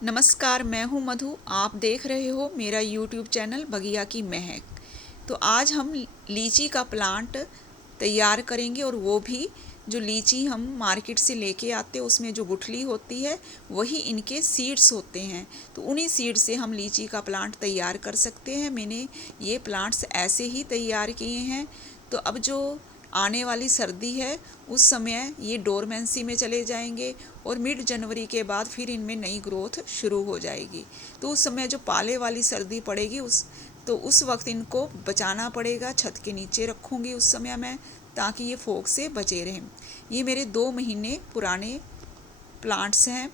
नमस्कार, मैं हूँ मधु। आप देख रहे हो मेरा यूट्यूब चैनल बगिया की महक। तो आज हम लीची का प्लांट तैयार करेंगे, और वो भी जो लीची हम मार्केट से लेके आते हैं उसमें जो गुठली होती है वही इनके सीड्स होते हैं। तो उन्हीं सीड से हम लीची का प्लांट तैयार कर सकते हैं। मैंने ये प्लांट्स ऐसे ही तैयार किए हैं। तो अब जो आने वाली सर्दी है उस समय ये डोरमेंसी में चले जाएंगे, और मिड जनवरी के बाद फिर इनमें नई ग्रोथ शुरू हो जाएगी। तो उस समय जो पाले वाली सर्दी पड़ेगी उस वक्त इनको बचाना पड़ेगा। छत के नीचे रखूँगी उस समय मैं, ताकि ये फोग से बचे रहें। ये मेरे 2 महीने पुराने प्लांट्स हैं।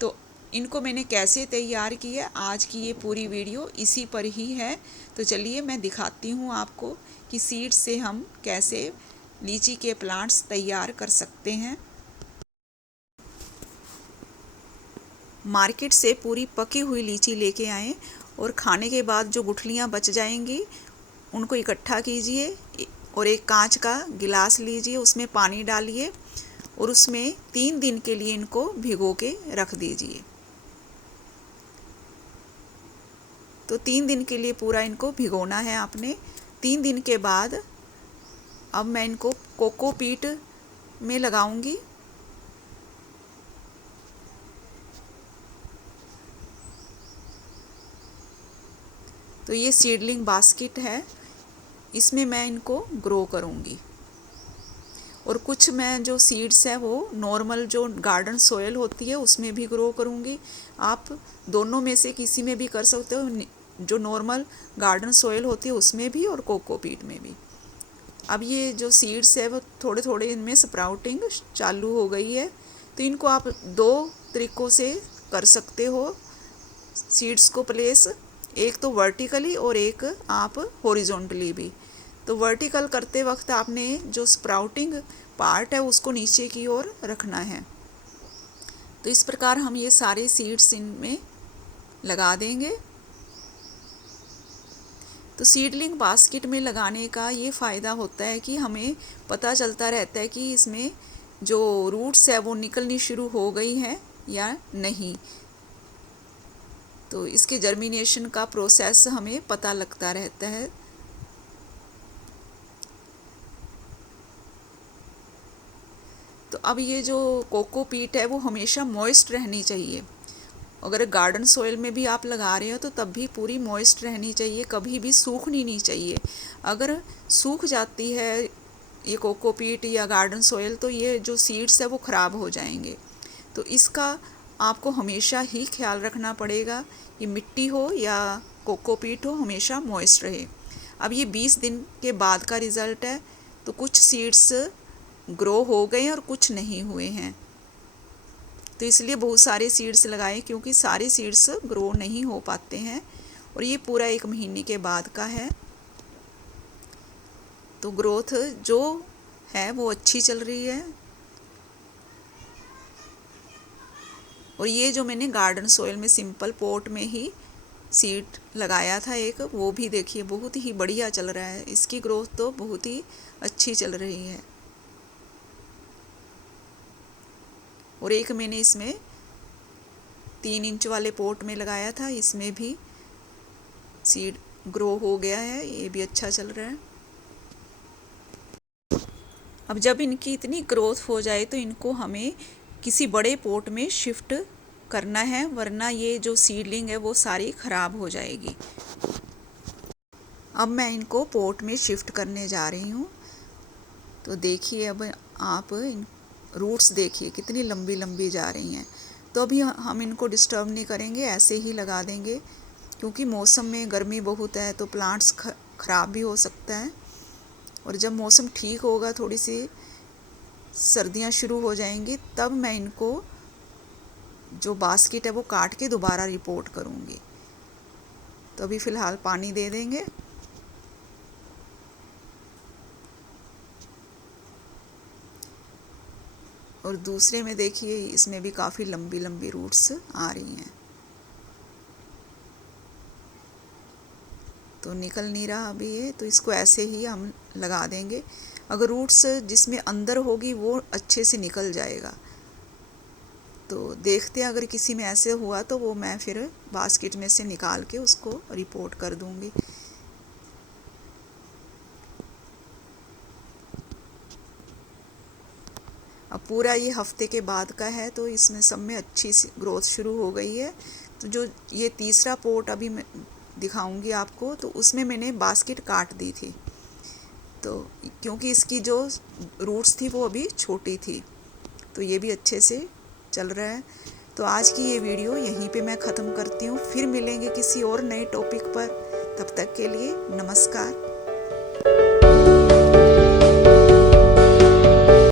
तो इनको मैंने कैसे तैयार किया, आज की ये पूरी वीडियो इसी पर ही है। तो चलिए मैं दिखाती हूँ आपको कि सीड से हम कैसे लीची के प्लांट्स तैयार कर सकते हैं। मार्केट से पूरी पकी हुई लीची लेके आएँ, और खाने के बाद जो गुठलियाँ बच जाएंगी उनको इकट्ठा कीजिए, और एक कांच का गिलास लीजिए, उसमें पानी डालिए और उसमें 3 दिन के लिए इनको भिगो के रख दीजिए। तो 3 दिन के लिए पूरा इनको भिगोना है आपने। 3 दिन के बाद अब मैं इनको कोकोपीट में लगाऊंगी। तो ये सीडलिंग बास्केट है, इसमें मैं इनको ग्रो करूंगी। और कुछ मैं जो सीड्स है वो नॉर्मल जो गार्डन सोयल होती है उसमें भी ग्रो करूंगी। आप दोनों में से किसी में भी कर सकते हो, जो नॉर्मल गार्डन सोयल होती है उसमें भी और कोकोपीट में भी। अब ये जो सीड्स है वो थोड़े थोड़े इनमें स्प्राउटिंग चालू हो गई है। तो इनको आप 2 तरीक़ों से कर सकते हो सीड्स को प्लेस, एक तो वर्टिकली और एक आप हॉरिजॉन्टली भी। तो वर्टिकल करते वक्त आपने जो स्प्राउटिंग पार्ट है उसको नीचे की ओर रखना है। तो इस प्रकार हम ये सारे सीड्स इनमें लगा देंगे। तो सीडलिंग बास्केट में लगाने का ये फ़ायदा होता है कि हमें पता चलता रहता है कि इसमें जो रूट्स है वो निकलनी शुरू हो गई हैं या नहीं। तो इसके जर्मिनेशन का प्रोसेस हमें पता लगता रहता है। तो अब ये जो कोकोपीट है वो हमेशा मॉइस्ट रहनी चाहिए। अगर गार्डन सॉइल में भी आप लगा रहे हो तो तब भी पूरी मॉइस्ट रहनी चाहिए, कभी भी सूखनी नहीं चाहिए। अगर सूख जाती है ये कोकोपीट या गार्डन सॉइल तो ये जो सीड्स है वो ख़राब हो जाएंगे। तो इसका आपको हमेशा ही ख्याल रखना पड़ेगा, ये मिट्टी हो या कोकोपीट हो हमेशा मॉइस्ट रहे। अब ये 20 दिन के बाद का रिज़ल्ट है। तो कुछ सीड्स ग्रो हो गए और कुछ नहीं हुए हैं। तो इसलिए बहुत सारे सीड्स लगाए, क्योंकि सारे सीड्स ग्रो नहीं हो पाते हैं। और ये पूरा 1 महीने के बाद का है। तो ग्रोथ जो है वो अच्छी चल रही है। और ये जो मैंने गार्डन सोयल में सिंपल पॉट में ही सीड लगाया था एक, वो भी देखिए बहुत ही बढ़िया चल रहा है। इसकी ग्रोथ तो बहुत ही अच्छी चल रही है। और एक मैंने इसमें 3 इंच वाले पॉट में लगाया था, इसमें भी सीड ग्रो हो गया है, ये भी अच्छा चल रहा है। अब जब इनकी इतनी ग्रोथ हो जाए तो इनको हमें किसी बड़े पॉट में शिफ्ट करना है, वरना ये जो सीडलिंग है वो सारी ख़राब हो जाएगी। अब मैं इनको पॉट में शिफ्ट करने जा रही हूँ। तो देखिए अब आप इन रूट्स देखिए कितनी लंबी लंबी जा रही हैं। तो अभी हम इनको डिस्टर्ब नहीं करेंगे, ऐसे ही लगा देंगे, क्योंकि मौसम में गर्मी बहुत है तो प्लांट्स ख़राब भी हो सकता है। और जब मौसम ठीक होगा, थोड़ी सी सर्दियाँ शुरू हो जाएंगी, तब मैं इनको जो बास्केट है वो काट के दोबारा रिपोर्ट करूँगी। तो अभी फ़िलहाल पानी दे देंगे। और दूसरे में देखिए इसमें भी काफ़ी लंबी लंबी रूट्स आ रही हैं। तो निकल नहीं रहा अभी ये, तो इसको ऐसे ही हम लगा देंगे। अगर रूट्स जिसमें अंदर होगी वो अच्छे से निकल जाएगा। तो देखते हैं, अगर किसी में ऐसे हुआ तो वो मैं फिर बास्केट में से निकाल के उसको रिपोर्ट कर दूँगी। अब पूरा ये हफ्ते के बाद का है, तो इसमें सब में अच्छी सी ग्रोथ शुरू हो गई है। तो जो ये तीसरा पोट अभी मैं दिखाऊंगी आपको, तो उसमें मैंने बास्केट काट दी थी, तो क्योंकि इसकी जो रूट्स थी वो अभी छोटी थी। तो ये भी अच्छे से चल रहा है। तो आज की ये वीडियो यहीं पे मैं ख़त्म करती हूँ। फिर मिलेंगे किसी और नए टॉपिक पर। तब तक के लिए नमस्कार।